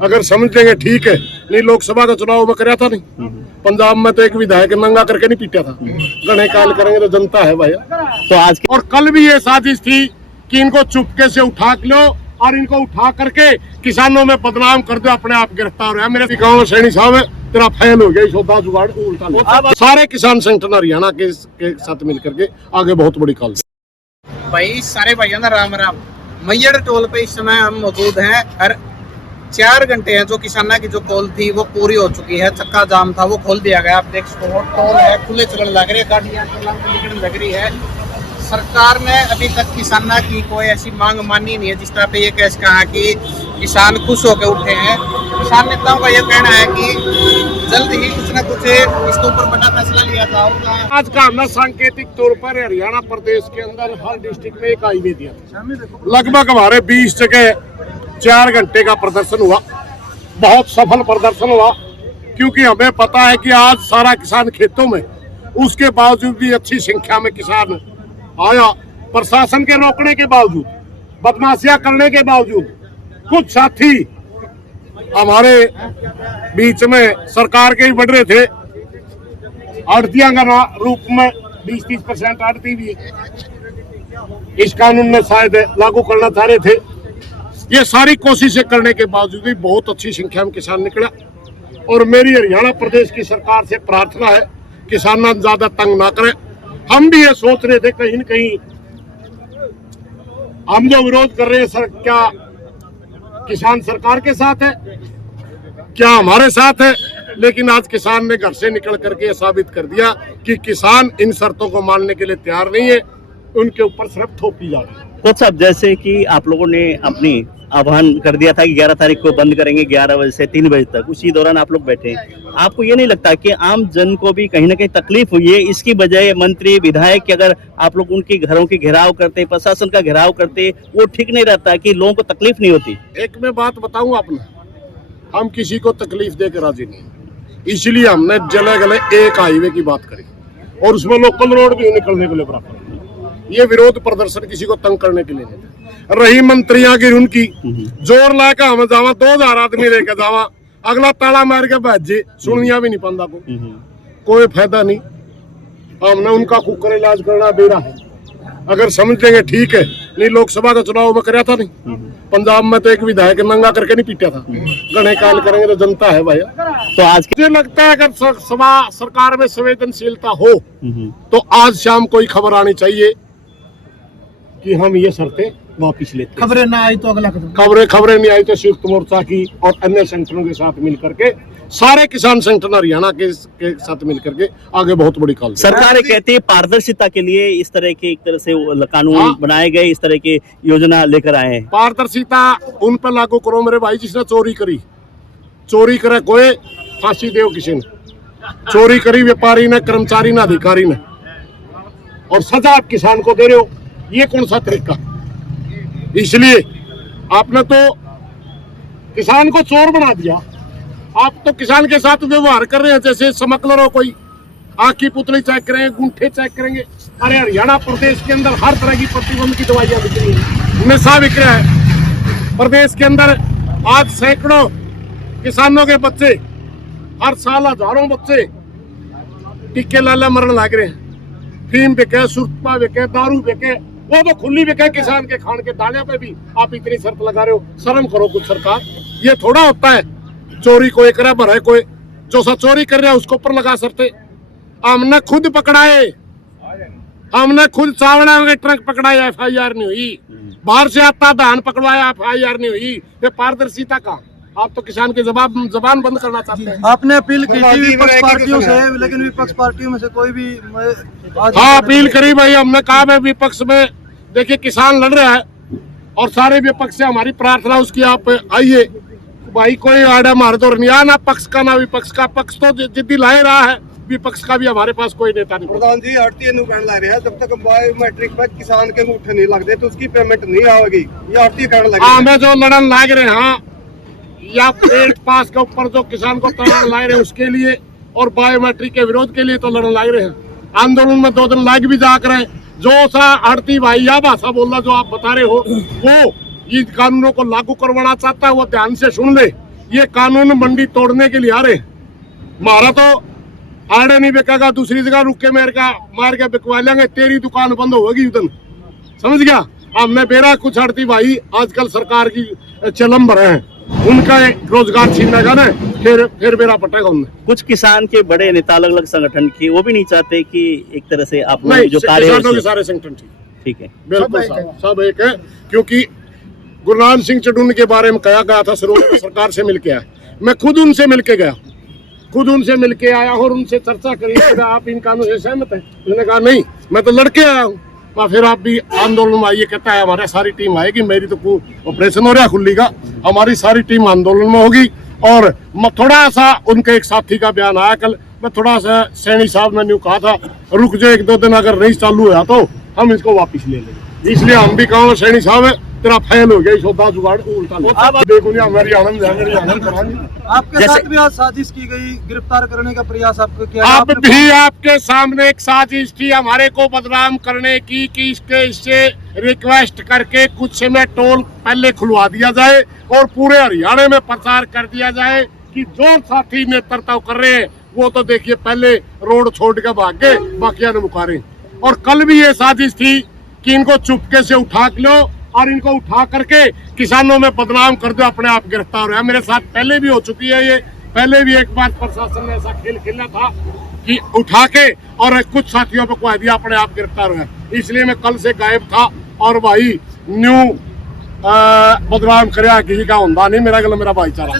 अगर समझ लेंगे ठीक है। नहीं, लोकसभा का चुनाव में कराया था नहीं, पंजाब में तो एक विधायक नंगा करके नहीं पीटा था। गणे काल करेंगे तो जनता है भाई। तो आज और कल भी ये साजिश थी कि इनको चुपके से उठा लो और इनको उठा करके किसानों में बदनाम कर दो, अपने आप गिरफ्तार है। मेरे गाँव में सैनी साहब है, तेरा फैल हो गया सौदा जुगाड़ उल्टा। सारे किसान संगठन हरियाणा के साथ मिलकर के आगे बहुत बड़ी कॉल। भाई सारे भाइयों का राम राम। मैयड़ टोल पे इस समय हम मौजूद हैं और 4 घंटे हैं जो किसाना की जो कॉल थी वो पूरी हो चुकी है। चक्का जाम था वो खोल दिया गया। आप देख सकते हो टोल है, खुले चलन लग रहे, गाड़ियां निकलने लग रही है। सरकार ने अभी तक किसाना की कोई ऐसी मांग मानी नहीं है जिस तरह पे ये कैसे कहा कि किसान खुश होकर उठे हैं। किसान नेताओं का ये कहना है कि जल्द ही कुछ न कुछ इसके ऊपर बड़ा फैसला लिया जाएगा। आज का हमने सांकेतिक तौर पर हरियाणा प्रदेश के अंदर हर डिस्ट्रिक्ट में एक हाईवे दिया था। लगभग हमारे 20 जगह 4 घंटे का प्रदर्शन हुआ। बहुत सफल प्रदर्शन हुआ, क्योंकि हमें पता है कि आज सारा किसान खेतों में, उसके बावजूद भी अच्छी संख्या में किसान आया। प्रशासन के रोकने के बावजूद, बदमाशियां करने के बावजूद, कुछ साथी हमारे बीच में सरकार के ही बढ़ रहे थे। आड़तियां का रूप में 20-30% आड़ती भी इस कानून में शायद लागू करना चाह रहे थे। ये सारी कोशिशें करने के बावजूद भी बहुत अच्छी संख्या में किसान निकला। और मेरी हरियाणा प्रदेश की सरकार से प्रार्थना है, किसान ज्यादा तंग ना करें। हम भी ये सोच रहे थे कहीं न कहीं हम जो विरोध कर रहे हैं सर, क्या किसान सरकार के साथ है, क्या हमारे साथ है? लेकिन आज किसान ने घर से निकल करके साबित कर दिया कि किसान इन शर्तों को मानने के लिए तैयार नहीं है। उनके ऊपर सिर्फ थोपी जा रही है। कोच साहब, जैसे कि आप लोगों ने अपनी आह्वान कर दिया था कि 11 तारीख को बंद करेंगे 11 बजे से 3 बजे तक, उसी दौरान आप लोग बैठे। आपको ये नहीं लगता कि आम जन को भी कहीं ना कहीं तकलीफ हुई है? इसकी बजाय मंत्री विधायक अगर आप लोग उनके घरों के घेराव करते, प्रशासन का घेराव करते, वो ठीक नहीं रहता कि लोगों को तकलीफ नहीं होती? एक मैं बात बताऊं आपने, हम किसी को तकलीफ देकर राजी नहीं, इसलिए हमने जले गले एक हाईवे की बात करी और उसमें लोकल रोड भी निकलने के लिए बराबर। ये विरोध प्रदर्शन किसी को तंग करने के लिए नहीं था। रही मंत्रियों की उनकी जोर लाकर हमें जावा 2000 आदमी लेकर जावा, अगला ताला मार के भेजे, सुनिया भी नहीं पांदा को, कोई फायदा नहीं। हमने उनका कुकर इलाज करना बेरा है। अगर समझ लेंगे ठीक है। नहीं, लोकसभा का चुनाव में कराया था नहीं, पंजाब में तो एक विधायक नंगा करके नहीं पीटा था। गणे काल करेंगे तो जनता है भाई। तो आज मुझे लगता है अगर सरकार में संवेदनशीलता हो तो आज शाम कोई खबर आनी चाहिए कि हम ये शर्तें वापिस लेते। खबरें ना आई तो अगला कदम, खबरें नहीं आई तो संयुक्त मोर्चा की और अन्य संगठनों के साथ मिलकर के, सारे किसान संगठन हरियाणा के साथ मिलकर के आगे बहुत बड़ी कॉल। सरकार कहती है पारदर्शिता के लिए इस तरह के एक तरह से कानून बनाए गए, इस तरह की योजना लेकर आए हैं। पारदर्शिता उन पर लागू करो मेरे भाई जिसने चोरी करी। चोरी करे कोई फांसी दो किसी ने, चोरी करी व्यापारी ने, कर्मचारी ने, अधिकारी ने, और सजा आप किसान को दे रहे हो। ये कौन सा तरीका? इसलिए आपने तो किसान को चोर बना दिया। आप तो किसान के साथ व्यवहार कर रहे हैं जैसे स्मगलर हो कोई। आँख की पुतली चेक करेंगे, गुंठे चेक करेंगे। अरे हरियाणा प्रदेश के अंदर हर तरह की प्रतिबंध की दवाइयां बिक रही है, नशा बिक रहा है प्रदेश के अंदर। आज सैकड़ों किसानों के बच्चे, हर साल हजारों बच्चे टीके लाला मरण लग रहे हैं। फीम बिके, सुरपा बिके, दारू बिके, वो तो खुली बिके। किसान के खान के दाने पे भी आप इतनी शर्त लगा रहे हो। शर्म करो कुछ सरकार। ये थोड़ा होता है चोरी कोई करे भरे, कोई जो सा चोरी कर रहा है उसको ऊपर लगा सकते। हमने खुद पकड़ाए, हमने खुद चावड़ा के ट्रक पकड़ाए, FIR नहीं हुई। बाहर से आता धान पकड़वाया, FIR नहीं हुई। ये पारदर्शिता का आप तो किसान की जबान बंद करना चाहते हैं। आपने अपील की थी विपक्ष पार्टियों से, लेकिन विपक्ष पार्टियों में से कोई भी हाँ अपील करी भाई। हमने कहा भाई विपक्ष में देखिए किसान लड़ रहा है और सारे विपक्ष से हमारी प्रार्थना उसकी आप आइए भाई। कोई आड़ा मार दो नहीं, ना पक्ष का ना विपक्ष का। पक्ष तो जिद्दी ला रहा है, विपक्ष का भी हमारे पास कोई नेता नहीं। प्रधान जी आड़ती कहने लग रहे हैं जब तक बायोमेट्रिक पर किसान के अंगूठे नहीं लगते तो उसकी पेमेंट नहीं आएगी। ये आड़ती कहने लगे। हमें जो लड़न लाग रहे हैं, हाँ, या पेट पास के ऊपर जो किसान को तड़ान ला रहे हैं उसके लिए, और बायोमेट्रिक के विरोध के लिए तो लड़न लाग रहे हैं। आंदोलन में 2 दिन लाग भी जा कर जो सा आड़ती भाई या भाषा बोलना जो आप बता रहे हो, वो इन कानूनों को लागू करवाना चाहता है, वो ध्यान से सुन ले। ये कानून मंडी तोड़ने के लिए आ रहे। हमारा तो आड़े नहीं बिकेगा, दूसरी जगह रुक के मार के बिकवा लेंगे, तेरी दुकान बंद होगी उधर, समझ गया। अब मैं बेरा कुछ हड़ती भाई, आजकल सरकार की चलम भरे हैं, उनका रोजगार छीनेगा ना, फिर बेरा पटेगा उनमें। कुछ किसान के बड़े नेता अलग अलग संगठन की, वो भी नहीं चाहते कि एक तरह से आप लोग नहीं, जो कार्य किसानों के सारे संगठन ठीक है। बिल्कुल सब एक है, क्योंकि गुरनाम सिंह चडून के बारे में कहा गया था, सरोवर सरकार से मिलके आया, मैं खुद उनसे मिलके गया, खुद उनसे मिलके आया और उनसे चर्चा करी कि आप इन कानून से सहमत हैं। उन्होंने कहा नहीं, मैं तो लड़के आया हूँ। फिर आप भी आंदोलन में आइए, कहता है हमारे सारी टीम आएगी, मेरी तो ऑपरेशन हो रहा है खुली का, हमारी सारी टीम आंदोलन में होगी। और थोड़ा सा उनके एक साथी का बयान आया कल, मैं थोड़ा सा सैनी साहब ने न्यू कहा था रुक जाओ 1-2 दिन, अगर नहीं चालू हुआ तो हम इसको वापस ले लेंगे। इसलिए हम भी कहा सैनी साहब तेरा फैल हो गया, सौदा जुगाड़ उल्टा देखो नहीं, हमारी आनंद कराएंगे। आपके साथ भी आज साजिश की गई, गिरफ्तार करने का प्रयास आपको किया? अब भी आपके सामने एक साजिश थी हमारे को बदनाम करने की, कि इससे रिक्वेस्ट करके कुछ समय टोल पहले खुलवा दिया जाए और पूरे हरियाणा में प्रचार कर दिया जाए कि जो साथी नेतृत्व कर रहे हैं वो तो देखिए पहले रोड छोड़ के भाग गए, बाकिया ने मुकारे। और कल भी ये साजिश थी कि इनको चुपके से उठा लो और इनको उठा करके किसानों में बदनाम कर दो, अपने आप गिरफ्तार हो। मेरे साथ पहले भी हो चुकी है ये, पहले भी एक बार प्रशासन ने ऐसा खेल खेला था कि उठा के और कुछ साथियों को कह दिया, अपने आप गिरफ्तार हुआ। इसलिए मैं कल से गायब था और भाई न्यू बदनाम कर किसी का होता नहीं, मेरा भाईचारा।